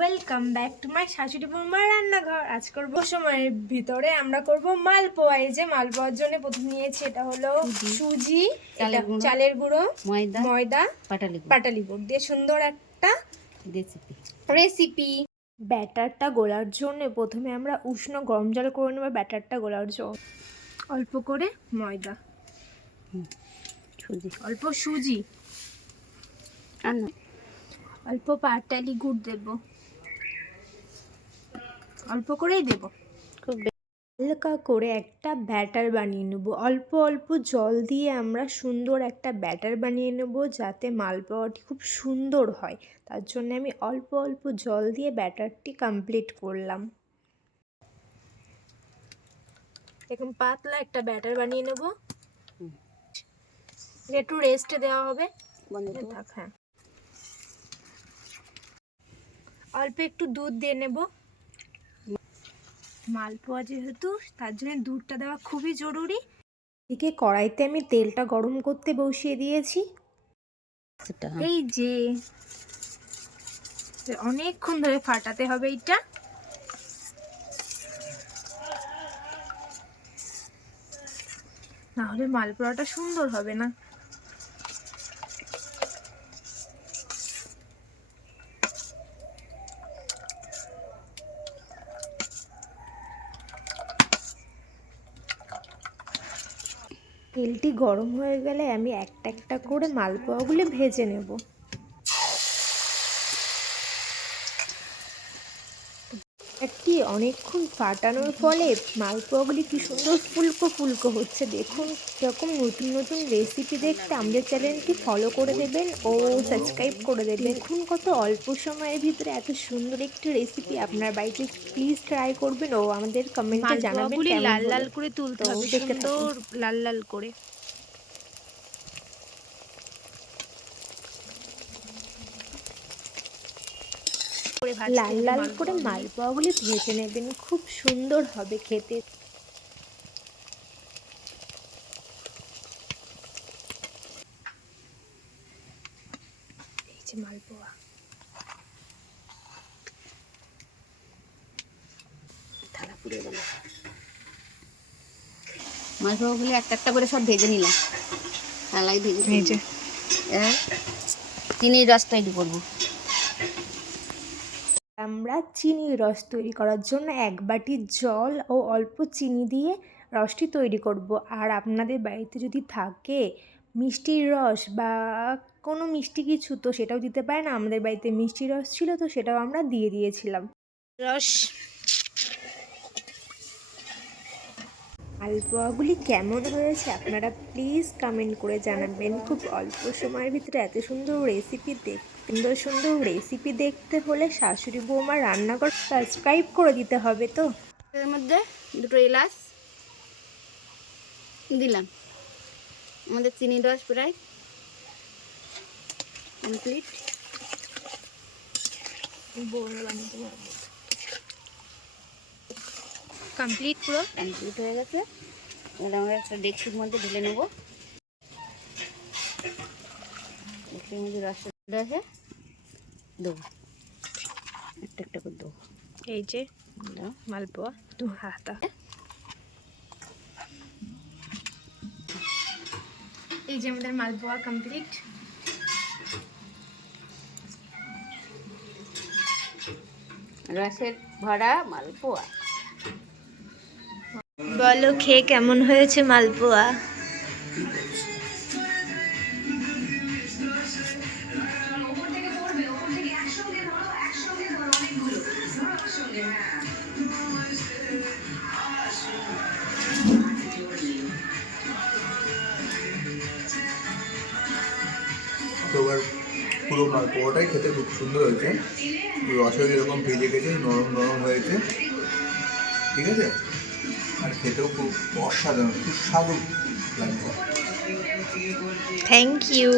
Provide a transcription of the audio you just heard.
Welcome back to my শাশুড়ি বৌমার রান্নাঘর। আজ করব সময়ের ভিতরে আমরা করব মালপোয়া। এই যে মালপোয়ার জন্য প্রথমে নিয়েছি এটা হলো সুজি, চালের গুঁড়ো, ময়দা, পাটালি গুড় দিয়ে সুন্দর একটা রেসিপি। ব্যাটারটা গোলার জন্য প্রথমে আমরা উষ্ণ গরম জল করে নেব। ব্যাটারটা গোলার জন্য অল্প করে ময়দা, অল্প সুজি, অল্প পাটালি গুড় দেব, অল্প করেই দেব। হালকা করে একটা ব্যাটার বানিয়ে নেব। অল্প অল্প জল দিয়ে আমরা সুন্দর একটা ব্যাটার বানিয়ে নেব যাতে মালপোয়াটি খুব সুন্দর হয়। তার জন্য আমি অল্প অল্প জল দিয়ে ব্যাটারটি কমপ্লিট করলাম। এখন পাতলা একটা ব্যাটার বানিয়ে নেব। একটু রেস্টে দেওয়া হবে। হ্যাঁ, অল্প একটু দুধ দিয়ে নেব। মালপোয়া যেহেতু তার জন্য দুধটা দেওয়া খুবই জরুরি। এদিকে কড়াইতে আমি তেলটা গরম করতে বসিয়ে দিয়েছি। এই যে অনেকক্ষণ ধরে ফাটাতে হবে এটা। না হলে মালপোয়াটা সুন্দর হবে না। তেলটি গরম হয়ে গেলে আমি একটা একটা করে মালপোয়াগুলি ভেজে নেব। একটি অনেকক্ষণ ফাটানোর ফলে মালপোয়াগুলি কি সুন্দর ফুলকো ফুলকো হচ্ছে। দেখুন, এরকম নতুন নতুন রেসিপি দেখতে আমাদের চ্যানেলটি ফলো করে দেবেন ও সাবস্ক্রাইব করে দেবেন। দেখুন কত অল্প সময়ের ভিতরে এত সুন্দর একটি রেসিপি আপনার বাড়িতে প্লিজ ট্রাই করবেন ও আমাদের কমেন্টে জানাবেন কেমন লাল লাল করে তুলতে হবে, সুন্দর লাল লাল করে। লাল লাল করে মালপোয়াগুলি ভেজে নেবেন, খুব সুন্দর হবে খেতে। এই যে মালপোয়া, থালা পুড়ে গেল। মালপোয়াগুলি একটা একটা করে সব ভেজে নিলাম। থালায় ভেজে নিয়েছে। চিনির রস তৈরি করবো। আমরা চিনির রস তৈরি করার জন্য এক বাটি জল ও অল্প চিনি দিয়ে রসটি তৈরি করব। আর আপনাদের বাড়িতে যদি থাকে মিষ্টির রস বা কোনো মিষ্টি কিছু, তো সেটাও দিতে পারেন। আমাদের বাড়িতে মিষ্টির রস ছিল, তো সেটাও আমরা দিয়ে দিয়েছিলাম। রস মালপোয়াগুলি কেমন হয়েছে আপনারা প্লিজ কমেন্ট করে জানাবেন। খুব অল্প সময়ের ভিতরে এত সুন্দর রেসিপি দেখতে হলে শাশুড়ি বৌমার রান্নাঘর সাবস্ক্রাইব করে দিতে হবে। তো এর মধ্যে দুটো এলাচ দিলাম। আমাদের চিনির রস প্রায় কমপ্লিট। পুরো কমপ্লিট হয়ে গেছে। এবার আমরা একটা ডেকচির মধ্যে ঢেলে নেবো। ডেকচির মধ্যে রসটা দেখে দেবো, একটা একটা করে দেবো। এই যে মালপোয়া দু হাতা। এই যে আমাদের মালপোয়া কমপ্লিট। রসের ভরা মালপোয়া। বলো খেয়ে কেমন হয়েছে মালপোয়া? তো এবার পুরো মালপোয়াটাই খেতে খুব সুন্দর হয়েছে। রসে যেরকম ভেজে গেছে, নরম নরম হয়েছে, ঠিক আছে। আর খেতেও খুব অসাধারণ, সুস্বাদু লাগছে। Thank you.